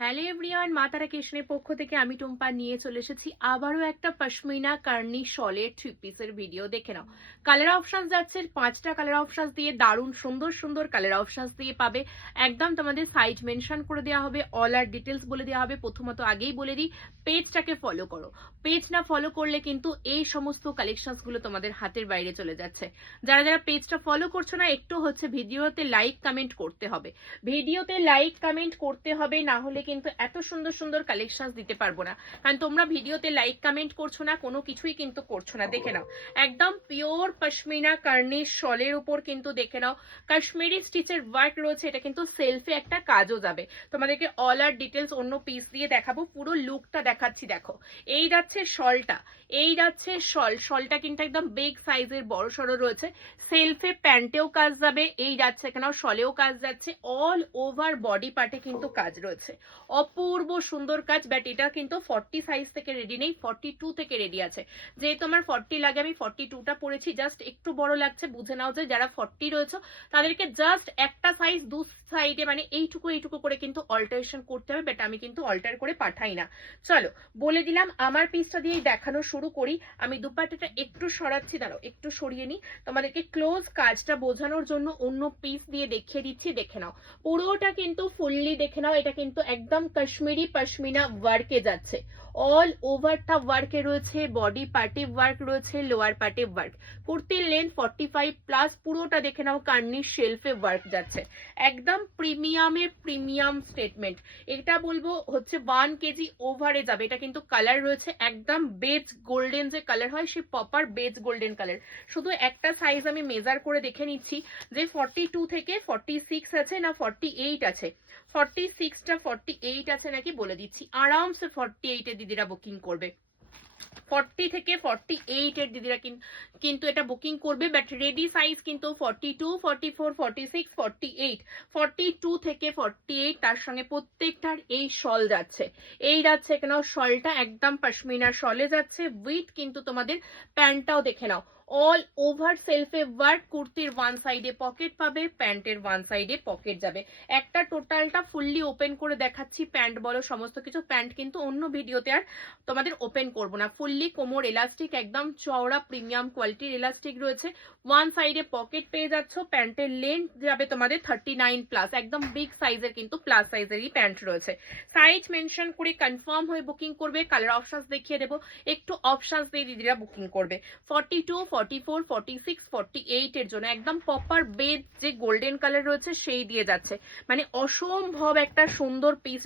Hello everyone, মা তারা কৃষ্ণের পক্ষ থেকে আমি টুম্পা নিয়ে চলে এসেছি আবারও একটা পশমিনা কার্নি শলের 3 পিসের ভিডিও। দেখে নাও, কালার অপশন যাচ্ছে 5টা কালার অপশন দিয়ে, দারুণ সুন্দর সুন্দর কালার অপশন দিয়ে পাবে। একদম তোমাদের সাইজ মেনশন করে দেওয়া হবে, অল আর ডিটেলস বলে দেওয়া হবে। প্রথমত আগেই বলে দিই, পেজটাকে ফলো করো। পেজ না ফলো করলে কিন্তু এই সমস্ত কালেকশনস গুলো তোমাদের হাতের বাইরে চলে যাচ্ছে। যারা যারা পেজটা ফলো করছো না, একটু হচ্ছে ভিডিওতে লাইক কমেন্ট করতে হবে। ভিডিওতে লাইক কমেন্ট করতে হবে, না হলে কিন্তু এত সুন্দর সুন্দর কালেকশন দিতে পারবো না। কারণ তোমরা ভিডিওতে লাইক কমেন্ট করছো না, কোনো কিছুই কিন্তু করছো না। দেখে নাও, একদম পিওর পশমিনা কার্নিশ শলের উপর কিন্তু দেখে নাও কাশ্মীরি স্টিচের ওয়ার্ক রয়েছে। এটা কিন্তু সেলফে একটা কাজও যাবে। তোমাদেরকে অল আর ডিটেলস অন্য পিস দিয়ে দেখাবো, পুরো লুকটা দেখাচ্ছি। দেখো, এই যাচ্ছে শলটা, এই যাচ্ছে শলটা কিন্তু একদম বিগ সাইজের বড় সড়ো রয়েছে। সেলফে প্যান্টেও কাজ যাবে, এই যাচ্ছে এখানেও শলেও কাজ যাচ্ছে, অল ওভার বডি পার্টে কিন্তু কাজ রয়েছে। অপূর্ব সুন্দর কাজ। বাট এটা কিন্তু 40 সাইজ থেকে রেডি নেই, 42 থেকে রেডি আছে। যেহেতু আমার 40 লাগে, আমি 42টা পরেছি। জাস্ট একটু বড় লাগছে, বুঝে নাও যে যারা 40 রয়েছে তাদেরকে জাস্ট একটা সাইজ দু সাইডে মানে এইটুকু এইটুকু করে কিন্তু অল্টারেশন করতে হবে। বাট আমি কিন্তু অল্টার করে পাঠাই না। চলো বলে দিলাম, আমার পিসটা দিয়েই দেখানো শুরু করি। আমি দুপাট্টাটা একটু সরাচ্ছি, দাঁড়াও একটু সরিয়ে নিই। তোমাদেরকে ক্লোজ কাজটা বোঝানোর জন্য অন্য পিস দিয়ে দেখিয়ে দিচ্ছি। দেখে নাও, পুরোটা কিন্তু ফুললি দেখে নাও, এটা কিন্তু একদম কাশ্মীরি পশমিনা ওয়ার্কে যাচ্ছে। অল ওভারটা ওয়ার্কে রয়েছে, বডি পার্টে ওয়ার্ক রয়েছে, লোয়ার পার্টে ওয়ার্ক। কুর্তির লেন্থ 45 প্লাস, পুরোটা দেখে নাও কার্নিশ শেলফে ওয়ার্ক যাচ্ছে। একদম প্রিমিয়ামের প্রিমিয়াম স্টেটমেন্ট। এটা বলবো হচ্ছে 1 কেজি ওভারে যাবে। এটা কিন্তু কালার রয়েছে একদম বেজ গোল্ডেন, যে কালার হয় সে প্রপার বেজ গোল্ডেন কালার। শুধু একটা সাইজ আমি মেজার করে দেখে নিচ্ছি যে 42 থেকে 46 আছে না 48 আছে। 46টা 48 আছে নাকি বলে দিচ্ছি, আরামসে 48 এ দিদিরা বুকিং করবে। 40 থেকে 48 এর দিদিরা কিন্তু এটা বুকিং করবে। বাট রেডি সাইজ কিন্তু 42, 44, 46, 48। 42 থেকে 48, তার সঙ্গে প্রত্যেকটার এই শল যাচ্ছে। এই যাচ্ছে এখানেও শলটা একদম পশমিনার শলে যাচ্ছে। উইথ কিন্তু তোমাদের প্যান্টটাও দেখে নাও, অল ওভার সেলফে ওয়ার্ক। কুর্তির ওয়ান সাইডে পকেট পাবে, প্যান্টের ওয়ান সাইডে পকেট যাবে। একটা টোটালটা ফুললি ওপেন করে দেখাচ্ছি, প্যান্ট বলো সমস্ত কিছু। প্যান্ট কিন্তু অন্য ভিডিওতে আর তোমাদের ওপেন করবো না। ফুললি কোমর এলাস্টিক, একদম চওড়া প্রিমিয়াম কোয়ালিটির এলাস্টিক রয়েছে। ওয়ান সাইডে পকেট পেয়ে যাচ্ছ। প্যান্টের লেন্থ যাবে তোমাদের 39 প্লাস, একদম বিগ সাইজের কিন্তু প্লাস সাইজেরই প্যান্ট রয়েছে। সাইজ মেনশন করে কনফার্ম হয়ে বুকিং করবে। কালার অপশনস দেখিয়ে দেবো, একটু অপশনস দিয়ে দিদিরা বুকিং করবে। 42, 44, 46, 48 এর জন্য একদম প্রপার বেজ যে গোল্ডেন কালার রয়েছে সেই দিয়ে যাচ্ছে। মানে অসম্ভব একটা সুন্দর পিস।